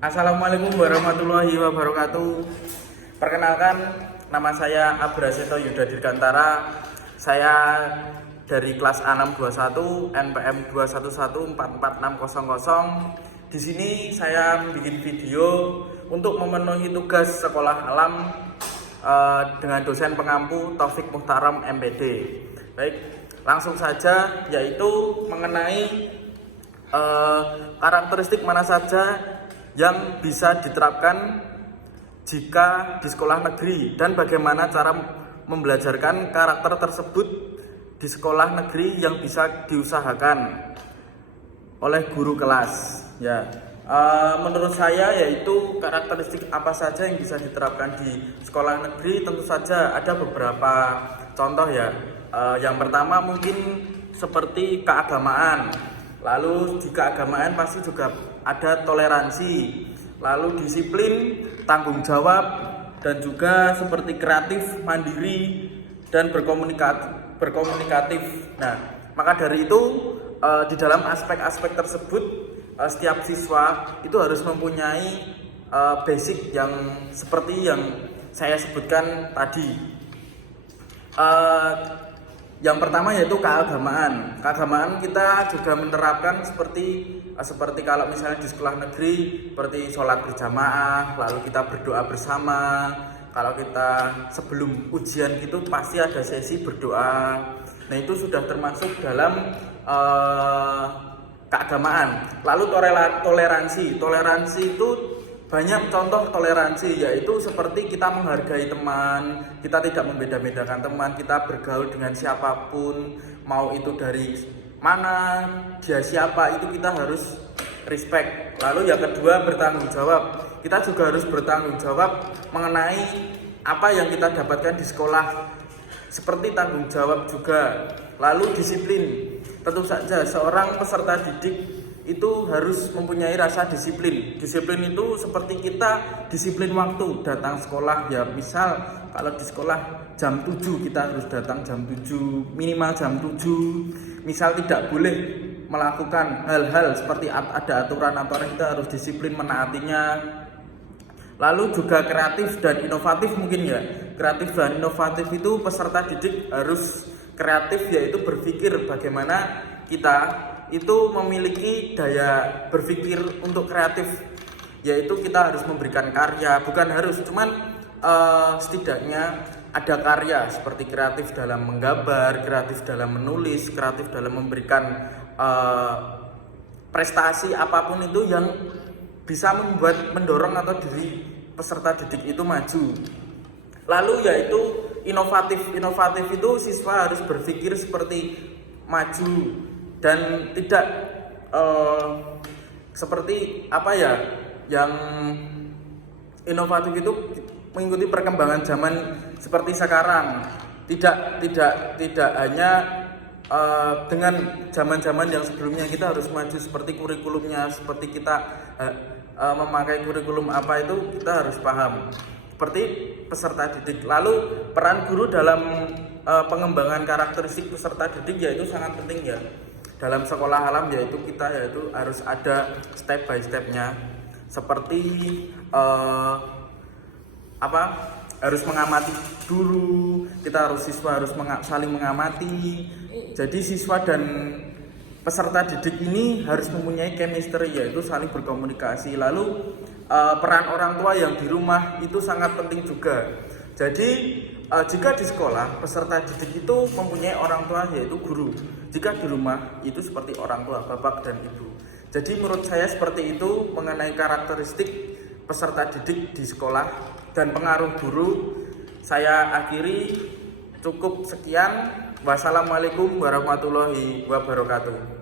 Assalamualaikum warahmatullahi wabarakatuh. Perkenalkan, nama saya Abraseto Yuda Dirgantara. Saya dari kelas A621 NPM 211444600. Di sini saya bikin video untuk memenuhi tugas sekolah alam dengan dosen pengampu Taufik Muhtaram MPD. Baik, langsung saja, yaitu mengenai karakteristik mana saja yang bisa diterapkan jika di sekolah negeri dan bagaimana cara membelajarkan karakter tersebut di sekolah negeri yang bisa diusahakan oleh guru kelas. Ya, menurut saya yaitu karakteristik apa saja yang bisa diterapkan di sekolah negeri. Tentu saja ada beberapa contoh ya. Yang pertama mungkin seperti keagamaan. Lalu di keagamaan pasti juga ada toleransi, lalu disiplin, tanggung jawab, dan juga seperti kreatif, mandiri, dan berkomunikatif. Nah, maka dari itu di dalam aspek-aspek tersebut setiap siswa itu harus mempunyai basic yang seperti yang saya sebutkan tadi. Yang pertama yaitu keagamaan. Keagamaan kita juga menerapkan seperti kalau misalnya di sekolah negeri seperti sholat berjamaah, lalu kita berdoa bersama. Kalau kita sebelum ujian gitu pasti ada sesi berdoa. Nah, itu sudah termasuk dalam keagamaan. Lalu toleransi. Toleransi itu banyak contoh toleransi, yaitu seperti kita menghargai teman, kita tidak membeda-bedakan teman, kita bergaul dengan siapapun, mau itu dari mana, dia siapa, itu kita harus respect. Lalu yang kedua, bertanggung jawab. Kita juga harus bertanggung jawab mengenai apa yang kita dapatkan di sekolah, seperti tanggung jawab juga. Lalu disiplin. Tentu saja seorang peserta didik itu harus mempunyai rasa disiplin. Disiplin itu seperti kita disiplin waktu datang sekolah ya. Misal kalau di sekolah jam 7 kita harus datang jam 7, minimal jam 7. Misal tidak boleh melakukan hal-hal seperti ada aturan-aturan, kita harus disiplin menaatinya. Lalu juga kreatif dan inovatif mungkin ya. Kreatif dan inovatif itu peserta didik harus kreatif, yaitu berpikir bagaimana kita itu memiliki daya berpikir untuk kreatif, yaitu kita harus memberikan karya, bukan harus, cuman setidaknya ada karya seperti kreatif dalam menggambar, kreatif dalam menulis, kreatif dalam memberikan prestasi apapun itu yang bisa mendorong atau diri peserta didik itu maju. Lalu yaitu inovatif. Inovatif itu siswa harus berpikir seperti maju dan tidak seperti apa ya, yang inovatif itu mengikuti perkembangan zaman seperti sekarang, tidak hanya dengan zaman-zaman yang sebelumnya. Kita harus maju seperti kurikulumnya, seperti kita memakai kurikulum apa itu kita harus paham seperti peserta didik. Lalu peran guru dalam pengembangan karakteristik peserta didik yaitu sangat penting ya. Dalam sekolah alam yaitu harus ada step by stepnya, seperti harus mengamati dulu. Siswa harus saling mengamati. Jadi siswa dan peserta didik ini harus mempunyai chemistry, yaitu saling berkomunikasi. Lalu peran orang tua yang di rumah itu sangat penting juga. Jadi jika di sekolah peserta didik itu mempunyai orang tua yaitu guru. Jika di rumah itu seperti orang tua, bapak dan ibu. Jadi menurut saya seperti itu mengenai karakteristik peserta didik di sekolah dan pengaruh guru. Saya akhiri, cukup sekian. Wassalamualaikum warahmatullahi wabarakatuh.